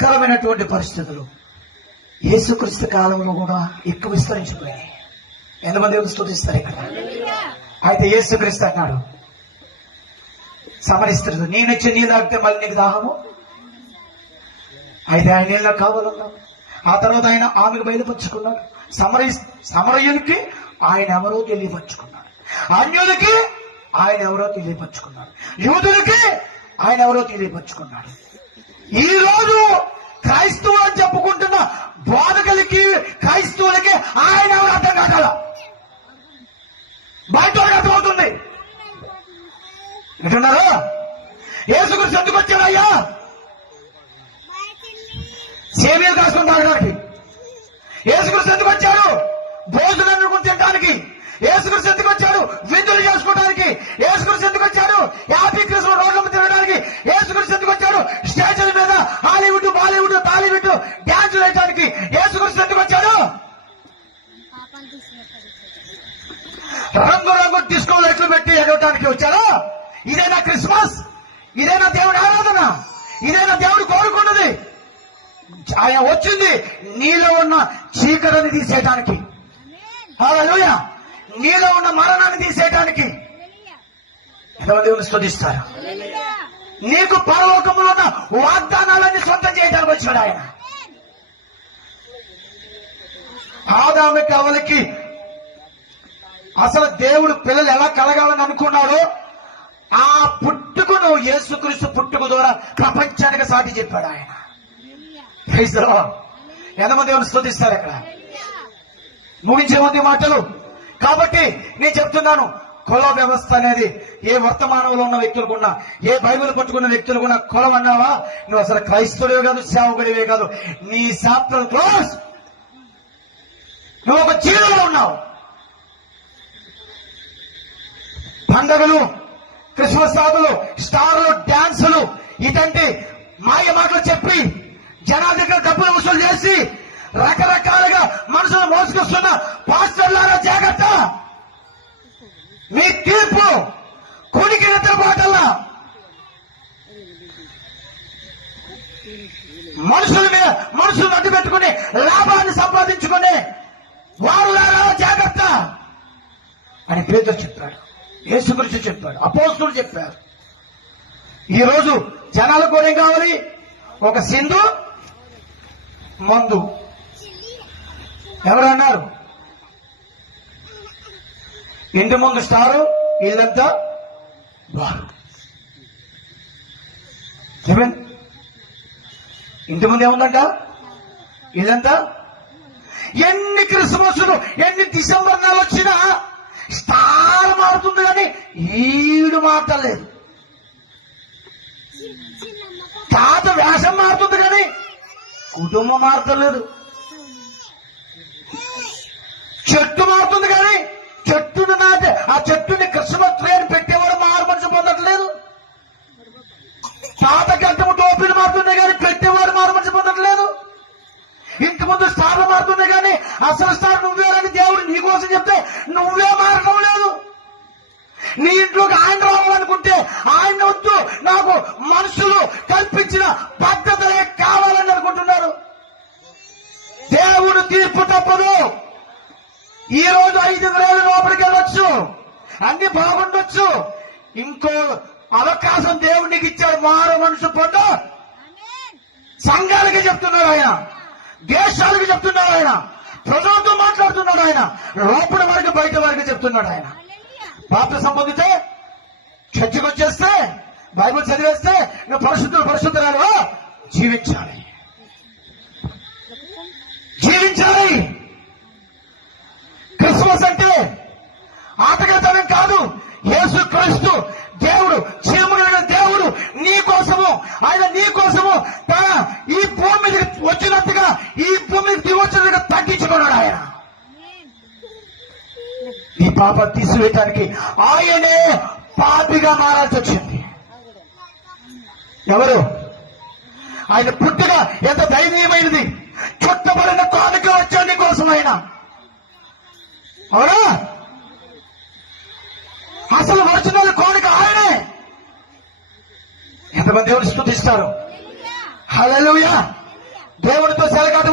భయంకరమైనటువంటి పరిస్థితులు యేసుక్రీస్తు కాలంలో కూడా ఎక్కువ విస్తరించిపోయాయి. ఎంతమంది దేవుని స్తుతిస్తారు ఇక్కడ? అయితే యేసుక్రీస్తు అన్నాడు సమరిస్తుడు, నేనొచ్చి నీళ్ళు తాగితే మళ్ళీ నీకు దాహము. అయితే ఆయన నీళ్ళ కావాలన్నాడు. ఆ తర్వాత ఆయన ఆమెకు బయలుపరుచుకున్నాడు. సమరయునికి ఆయన ఎవరో తెలియపరుచుకున్నాడు, అన్యులకి ఆయన ఎవరో తెలియపరుచుకున్నాడు, యూదులకి ఆయన ఎవరో తెలియపరుచుకున్నాడు. ఈ రోజు క్రైస్తవులు అని చెప్పుకుంటున్న బోధకులకి క్రైస్తవులకి ఆయన ఎవరు అర్థం కాగల, బయట అర్థమవుతుంది. వింటున్నారు? యేసుక్రీస్తు ఎందుకు వచ్చాడు అయ్యా? సేమియా కాసుకొని తాగడానికి. యేసుక్రీస్తు ఎందుకు వచ్చాడు? భోజనాన్ని గురించి తినడానికి. యేసుక్రీస్తు ఎందుకు వచ్చాడు? విందులు చేసుకోవడానికి. యేసుక్రీస్తు ఎందుకు వచ్చాడు? హ్యాపీ క్రిస్మస్ రోడ్లు తిరగడానికి. యేసుక్రీస్తు ఎందుకు వచ్చాడు? స్టేజ్ల మీద హాలీవుడ్ బాలీవుడ్ టాలీవుడ్ డాన్స్ వేయడానికి. యేసుక్రీస్తు ఎందుకు వచ్చాడు? రంగు రంగు డిస్కో లైట్లు పెట్టి ఎగవటానికి వచ్చాడు. ఇదేనా క్రిస్మస్? ఇదేనా దేవుడి ఆరాధన? ఇదేనా దేవుడు కోరుకున్నది? ఆయన వచ్చింది నీలో ఉన్న చీకటిని తీసేయటానికి. హల్లెలూయా! నీలో ఉన్న మరణాన్ని తీసేయటానికి. ఎంతమంది దేవుని స్తుతిస్తారు? నీకు పరలోకంలో ఉన్న వాగ్దానాలన్నీ సొంతం చేయడానికి వచ్చాడు ఆయన. ఆదాముకి అవలకి అసలు దేవుడు పిల్లలు ఎలా కలగాలని అనుకున్నాడో ఆ పుట్టుకను యేసుక్రీస్తు పుట్టుక ద్వారా ప్రపంచానికి సాటి చెప్పాడు ఆయన. ఎంతమంది దేవుని స్తుతిస్తారు అక్కడ? ముగించే మంది మాటలు. కాబట్టి నేను చెప్తున్నాను, కుల వ్యవస్థ అనేది ఏ వర్తమానంలో ఉన్న వ్యక్తులకున్నా, ఏ బైబిల్ పట్టుకున్న వ్యక్తులకున్నా కులం అన్నావా, నువ్వు అసలు క్రైస్తవుడివే కాదు, సేవకుడివే కాదు. నీ చాప్టర్ క్లోజ్. నువ్వు ఒక చీరలో ఉన్నావు. పండగలు, క్రిస్మస్ సాగులు, స్టార్లు, డాన్సులు, ఇదంటే మాయ మాటలు చెప్పి జనాల దగ్గర డబ్బులు వసూలు చేసి రకరకాలుగా మనుషులు మోసుకొస్తున్న పాస్టర్లారా జాగ్రత్త. మీ తీర్పు కొనికి నిద్రపోటల్లా. మనుషులు అడ్డు పెట్టుకుని లాభాన్ని సంపాదించుకుని వారులారా జాగ్రత్త అని పేతురు చెప్పాడు, యేసుక్రీస్తు చెప్పాడు, అపోస్తలులు చెప్పారు. ఈ రోజు జనాలకు కూడా ఏం కావాలి? ఒక సింధు మందు. ఎవరన్నారు? ఇంటి ముందు స్టారు, ఇల్లంతా బారు. చెప్పండి, ఇంటి ముందు ఏముందంట? ఇల్లంతా. ఎన్ని క్రిస్మస్లు, ఎన్ని డిసెంబర్ నెలలు వచ్చినా స్టార్ మారుతుంది కానీ ఈడు మారలేదు. తాత వేషం మారుతుంది కానీ కుటుంబం మారతలేదు. చెట్టు మారుతుంది కానీ చెట్టుని నాటే ఆ చెట్టుని క్రిస్మస్ ట్రీ అని పెట్టేవాడు మారు మనసు పొందట్లేదు. తాత గంటము టోపీలు మారుతున్నాయి కానీ పెట్టేవాడు మారు మనసు పొందట్లేదు. ఇంటి ముందు స్టార్లు మారుతున్నాయి కానీ అసలు స్టార్ నువ్వేనని దేవుడు నీకోసం చెప్తే నువ్వే మారడం లేదు. నీ ఇంట్లోకి ఆయన రావాలనుకుంటే ఆయన వద్దు, నాకు మనుషులు కల్పించిన పద్ధతులే కావాలని అనుకుంటున్నారు. దేవుడు తీర్పు తప్పదు. ఈ రోజు 5,000 లోపలికి వెళ్ళొచ్చు, అన్ని బాగుండొచ్చు. ఇంకో అవకాశం దేవుడికి ఇచ్చాడు. మారు మనసు పొందు. సంఘాలకి చెప్తున్నాడు ఆయన, దేశాలకు చెప్తున్నాడు ఆయన, ప్రజలతో మాట్లాడుతున్నాడు ఆయన, లోపల వారికి బయట వారికి చెప్తున్నాడు ఆయన. బాప్తిసం పొందితే, చర్చికి వచ్చేస్తే, బైబిల్ చదివేస్తే నువ్వు పరిశుద్ధురాలుగా జీవించాలి. క్రిస్మస్ అంటే ఆటగతనం కాదు. యేసుక్రీస్తు దేవుడు, జీవములైన దేవుడు నీ కోసము, ఆయన నీ కోసము తన ఈ భూమి మీదకి వచ్చినంతగా ఈ భూమి మీదకి దిగి వచ్చినంతగా తగ్గించుకున్నాడు ఆయన. ఈ పాప తీసివేయటానికి ఆయనే పాపిగా మారాల్సి వచ్చింది. ఎవరు? ఆయన పుట్టుక ఎంత దయనీయమైనది. చుట్టబడిన కానుక వచ్చాడు నీ కోసం ఆయన. అవునా? అసలు ఒరిజినల్ కానుక ఆయనే. ఎంతమంది దేవుని స్తుతిస్తారు? హల్లెలూయా. దేవుడితో సెలగాట